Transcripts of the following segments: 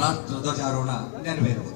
ರಾಷ್ಟ್ರ ಧ್ವಜಾರೋಹಣ ನೆರವೇರುವುದು.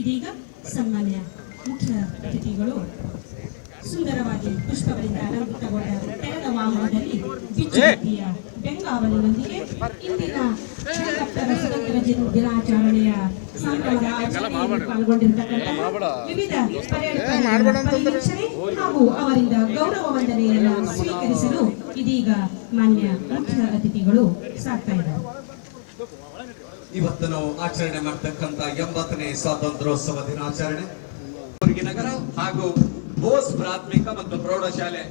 ಇದೀಗ ಸನ್ಮಾನ್ಯ ಮುಖ್ಯ ಅತಿಥಿಗಳು ಸುಂದರವಾಗಿ ಪುಷ್ಪಗಳಿಂದ ಅಲಂಕೃತಗೊಂಡ ತೆರೆದ ವಾಹನದಲ್ಲಿ ಬಿಚ್ಚುಗತ್ತಿಯ ಬೆಂಗಾವಲಿನೊಂದಿಗೆ ಇಂದಿನ ಸ್ವತಂತ್ರ ದಿನಾಚರಣೆಯ ಸಂಭ್ರಮದ ಆಚರಣೆಯಲ್ಲಿ ಪಾಲ್ಗೊಂಡಿರತಕ್ಕಂತಹ ವಿವಿಧ ಪರ್ಯಟಕರ ಪರಿವೀಕ್ಷಣೆ ಹಾಗೂ ಅವರಿಂದ ಗೌರವ ವಂದನೆಯನ್ನು ಸ್ವೀಕರಿಸಲು ಇದೀಗ ಮಾನ್ಯ ಮುಖ್ಯ ಅತಿಥಿಗಳು ಸಾಕ್ತಾ ಇದ್ದಾರೆ. ಇವತ್ತು ನಾವು ಆಚರಣೆ ಮಾಡತಕ್ಕಂತ 80ನೇ ಸ್ವಾತಂತ್ರ್ಯೋತ್ಸವ ದಿನಾಚರಣೆ ನಗರ ಹಾಗೂ ಬೋಸ್ ಪ್ರಾಥಮಿಕ ಮತ್ತು ಪ್ರೌಢಶಾಲೆ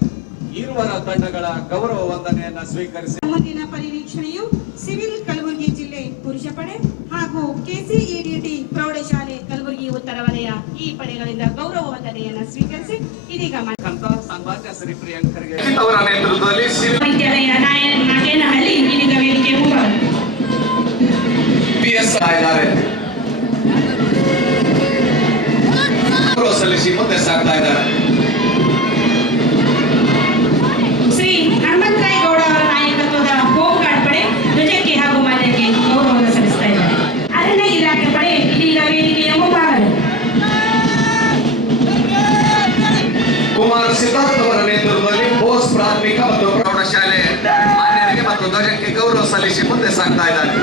ಇರುವರ ತಂಡಗಳ ಗೌರವ ವಂದನೆಯನ್ನ ಸ್ವೀಕರಿಸಿ ಮುಂದಿನ ಪರಿವೀಕ್ಷಣೆಯು ಸಿವಿಲ್ ಕಲಬುರಗಿ ಜಿಲ್ಲೆ ಪುರುಷ ಪಡೆ ಹಾಗೂ ಕೆಸಿಇಡಿಟಿ ಪ್ರೌಢಶಾಲೆ ಕಲಬುರಗಿ ಉತ್ತರ ವಲಯ ಈ ಪಡೆಗಳಿಂದ ಗೌರವ ವಂದನೆಯನ್ನ ಸ್ವೀಕರಿಸಿ ಇದೀಗ ಸಾಮಾನ್ಯ ಶ್ರೀ ಪ್ರಿಯಾಂಕರ್ಗೆ ಅವರ ನೇತೃತ್ವದಲ್ಲಿ ವಿದ್ಯಾಲಯ ನಾಗೇನಹಳ್ಳಿ ಇದೀಗ ವೇದಿಕೆ ಸಲ್ಲಿಸಿ ಮುಂದೆ ಸಾಗ್ತಾ ಇದ್ದಾರೆ. ಶ್ರೀ ಹನುಮಂತರಾಯ ಗೌಡ ಅವರ ನಾಯಕತ್ವದ ಹೋಮ್ ಗಾರ್ಡ್ ಪಡೆ ಧ್ವಜಕ್ಕೆ ಹಾಗೂ ಮಾನ್ಯಕ್ಕೆ ಗೌರವವನ್ನು ಸಲ್ಲಿಸ್ತಾ ಇದ್ದಾರೆ. ಅರಣ್ಯ ಇಲಾಖೆ ಪಡೆ ಇದೀಗ ವೇದಿಕೆಯ ಮುಂಭಾಗದಲ್ಲಿ ಕುಮಾರ್ ಸಿದ್ಧಾರ್ಥ ಅವರ ನೇತೃತ್ವದಲ್ಲಿ ಬೋಸ್ ಪ್ರಾಥಮಿಕ ಮತ್ತು ಪ್ರೌಢಶಾಲೆ ಮಾನ್ಯರಿಗೆ ಮತ್ತು ಧ್ವಜಕ್ಕೆ ಗೌರವ ಸಲ್ಲಿಸಿ ಮುಂದೆ ಸಾಗ್ತಾ ಇದ್ದಾರೆ.